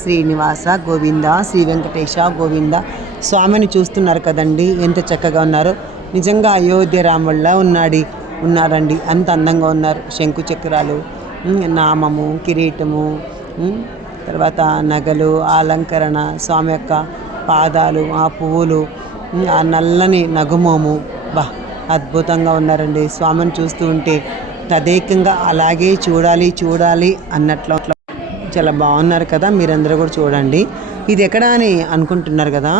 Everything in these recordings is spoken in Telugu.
శ్రీనివాస గోవింద, శ్రీ వెంకటేశ గోవింద. స్వామిని చూస్తున్నారు కదండి, ఎంత చక్కగా ఉన్నారు. నిజంగా అయోధ్య రాముళ్ళ ఉన్నారండి. అంత అందంగా ఉన్నారు. శంకు చక్రాలు, నామము, కిరీటము, తర్వాత నగలు, అలంకరణ, స్వామి యొక్క పాదాలు, ఆ పువ్వులు, ఆ నల్లని నగుమోము, బా అద్భుతంగా ఉన్నారండి. స్వామిని చూస్తూ ఉంటే తదేకంగా అలాగే చూడాలి అన్నట్లు చాలా బాగున్నారు కదా. మీరందరూ కూడా చూడండి. ఇది ఎక్కడ అని అనుకుంటున్నారు కదా.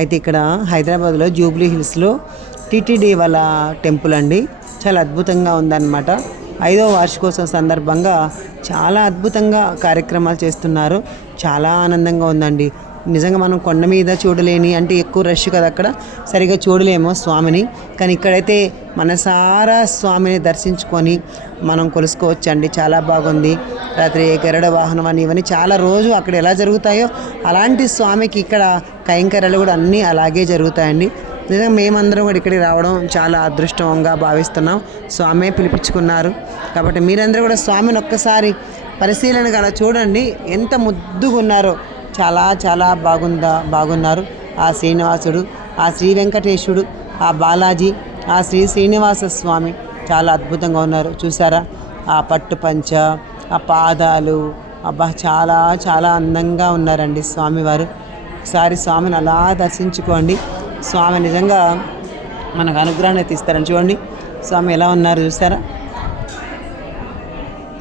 అయితే ఇక్కడ హైదరాబాద్లో జూబ్లీ హిల్స్లో టీటీడీ వాళ్ళ టెంపుల్ అండి. చాలా అద్భుతంగా ఉందన్నమాట. 5వ వార్షికోత్సవం సందర్భంగా చాలా అద్భుతంగా కార్యక్రమాలు చేస్తున్నారు. చాలా ఆనందంగా ఉందండి. నిజంగా మనం కొండ మీద చూడలేని, అంటే ఎక్కువ రష్ కదా, అక్కడ సరిగా చూడలేము స్వామిని. కానీ ఇక్కడైతే మనసారా స్వామిని దర్శించుకొని మనం కొలుసుకోవచ్చండి. చాలా బాగుంది. రాత్రి గరుడ వాహనం అని ఇవన్నీ చాలా రోజు అక్కడ ఎలా జరుగుతాయో అలాంటి స్వామికి ఇక్కడ కైంకర్యాలు కూడా అన్నీ అలాగే జరుగుతాయండి. నిజంగా మేమందరం కూడా ఇక్కడికి రావడం చాలా అదృష్టంగా భావిస్తున్నాం. స్వామి పిలిపించుకున్నారు కాబట్టి మీరందరూ కూడా స్వామిని ఒక్కసారి పరిశీలనగా అలా చూడండి. ఎంత ముద్దుగా ఉన్నారో, చాలా బాగున్నారు. ఆ శ్రీనివాసుడు, ఆ శ్రీ వెంకటేశుడు, ఆ బాలాజీ, ఆ శ్రీనివాస స్వామి చాలా అద్భుతంగా ఉన్నారు. చూసారా ఆ పట్టు పంచ, ఆ పాదాలు, అబ్బా చాలా అందంగా ఉన్నారండి స్వామివారు. ఒకసారి స్వామిని అలా దర్శించుకోండి. స్వామి నిజంగా మనకు అనుగ్రహాన్ని తీస్తారని చూడండి. స్వామి ఎలా ఉన్నారు చూసారా.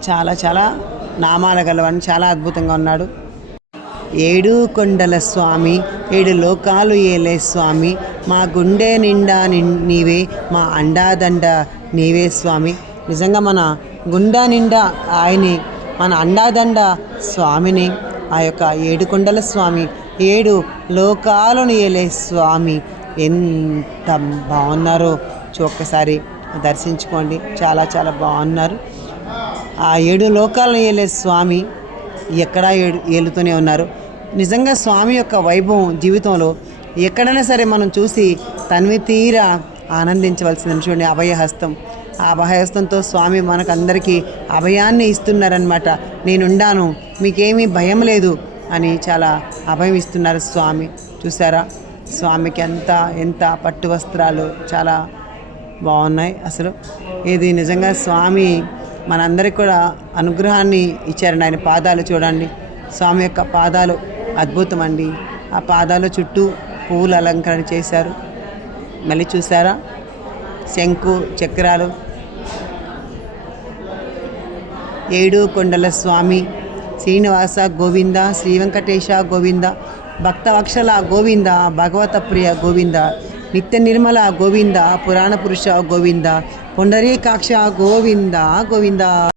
చాలా నామాల గలవని చాలా అద్భుతంగా ఉన్నాడు. 7 కొండల స్వామి, 7 లోకాలు ఏలే స్వామి, మా గుండె నిండా నీవే, మా అండాదండ నీవే స్వామి. నిజంగా మన గుండె నిండా ఆయన్ని, మన అండాదండ స్వామిని, ఆ యొక్క 7 కొండల స్వామి, 7 లోకాలను ఏలే స్వామి ఎంత బాగున్నారో ఒక్కసారి దర్శించుకోండి. చాలా బాగున్నారు. ఆ 7 లోకాలను ఏలే స్వామి ఎక్కడా ఏలుతూనే ఉన్నారు. నిజంగా స్వామి యొక్క వైభవం జీవితంలో ఎక్కడైనా సరే మనం చూసి తనివి తీరా ఆనందించవలసింది. చూడండి అభయహస్తం. ఆ అభయహస్తంతో స్వామి మనకందరికీ అభయాన్ని ఇస్తున్నారనమాట. నేనుండాను, మీకేమీ భయం లేదు అని చాలా అభయం ఇస్తున్నారు స్వామి. చూసారా స్వామికి ఎంత పట్టు వస్త్రాలు చాలా బాగున్నాయి అసలు. ఇది నిజంగా స్వామి మనందరికి కూడా అనుగ్రహాన్ని ఇచ్చారండి. ఆయన పాదాలు చూడండి. స్వామి యొక్క పాదాలు అద్భుతం అండి. ఆ పాదాల చుట్టూ పువ్వులు అలంకరణ చేశారు. మళ్ళీ చూసారా శంకు చక్రాలు. 7 కొండల స్వామి శ్రీనివాస గోవింద, శ్రీ వెంకటేశ గోవింద, భక్తవక్షల గోవింద, భగవత ప్రియ గోవింద, నిత్య నిర్మల గోవింద, పురాణ పురుష గోవింద, పుండరీకాక్ష గోవింద.